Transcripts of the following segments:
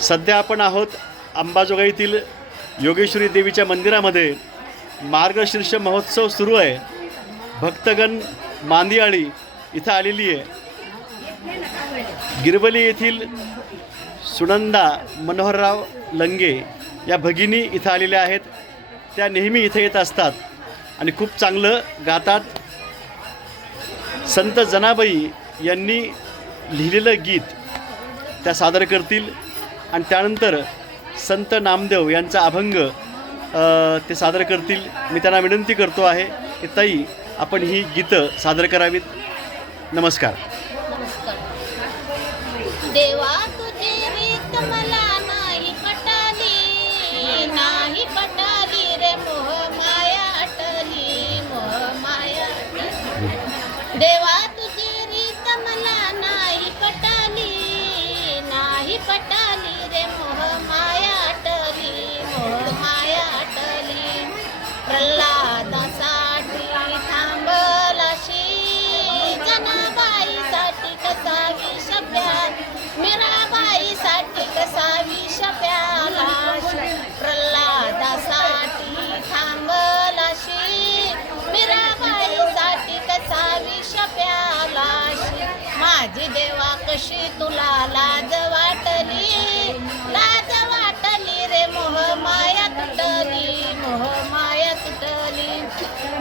सध्या आपण आहोत अंबाजोगाईतील योगेश्वरी देवीच्या मंदिरामध्ये. मार्गशीर्ष महोत्सव सुरू आहे. भक्तगण मांदियाळी इथं आलेली आहे. गिरवली येथील सुनंदा मनोहरराव लंगे या भगिनी इथं आलेल्या आहेत. त्या नेहमी इथं येत असतात आणि खूप चांगलं गातात. संत जनाबाई यांनी लिहिलेलं गीत त्या सादर करतील. आणि त्यानंतर संत नामदेव यांचा अभंग ते सादर करतील. मी त्यांना विनंती करतो आहे की ताई आपण ही गीतं सादर करावीत. नमस्कार. देवा प्रल्हादासाठी थांबलाशी मीराबाईसाठी कसा विष प्यालाशी माझी देवा कशी तुला लाज वाटली? लाज वाटली रे मोह माया तुटली मोह माया तुटली.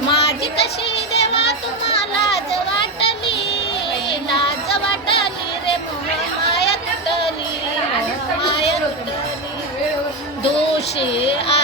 माझी कशी देवा तुम्हाला लाज वाटली? लाज वाटली रे मोह माया तुटली मोह माया तुटली. 起啊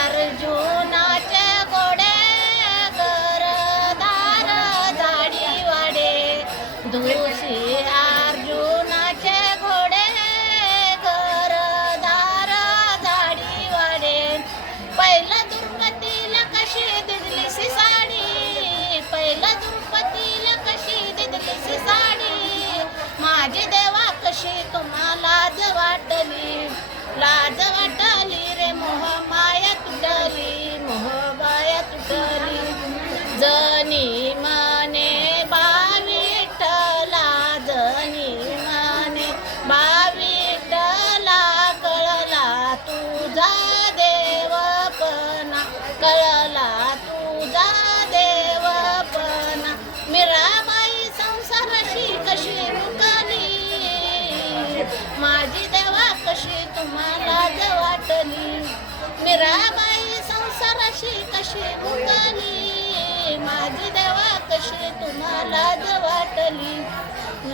मीराबाई संसाराशी कशी मुकली माझी देवा कशी तुम्हाला वाटली?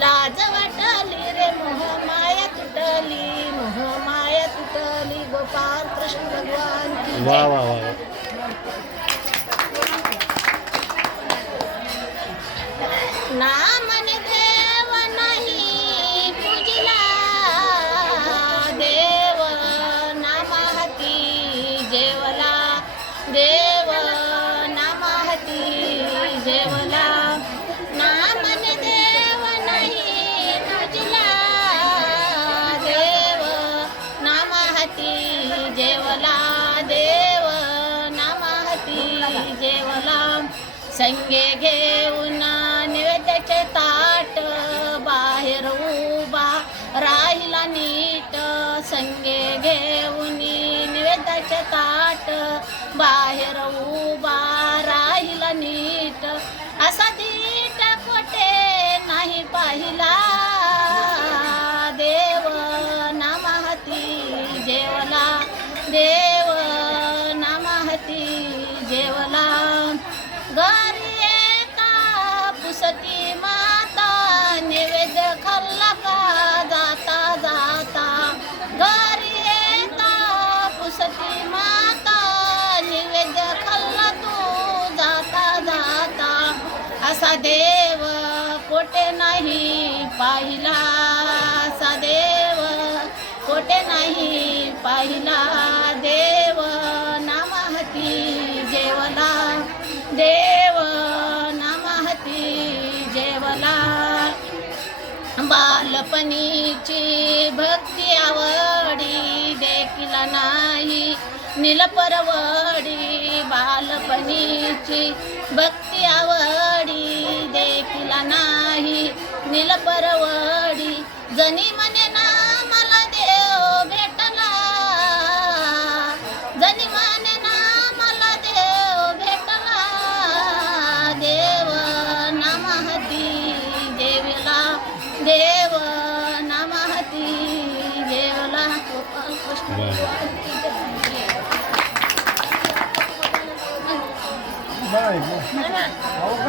लाज वाटली रे मोह माया तुटली. मोह माया तुटली गोपाल कृष्ण भगवान की. वा वा वा नामन जेवला देव नामाहती जेवला. संगे घेऊन नैवेद्याचे ताट बाहेर उभा राहिला नीट. संगे घेऊन नैवेद्याचे ताट बाहेर उभा पुसती माता नैवेद्य खाल्ला का जाता जाता. घरी एका पुसती माता नैवेद्य खाल्ला तू जाता जाता. असा देव कोठे नाही पाहिला. असा देव कोठे नाही पाहिला. निलपणीची भक्ती आवडी देखील नाही. निलपरवडी बालपणीची भक्ती आवडी देखील नाही. निलपरवडी जनी म्हणे गोपाल कृष्ण बरं आहे, बरं. धन्यवाद.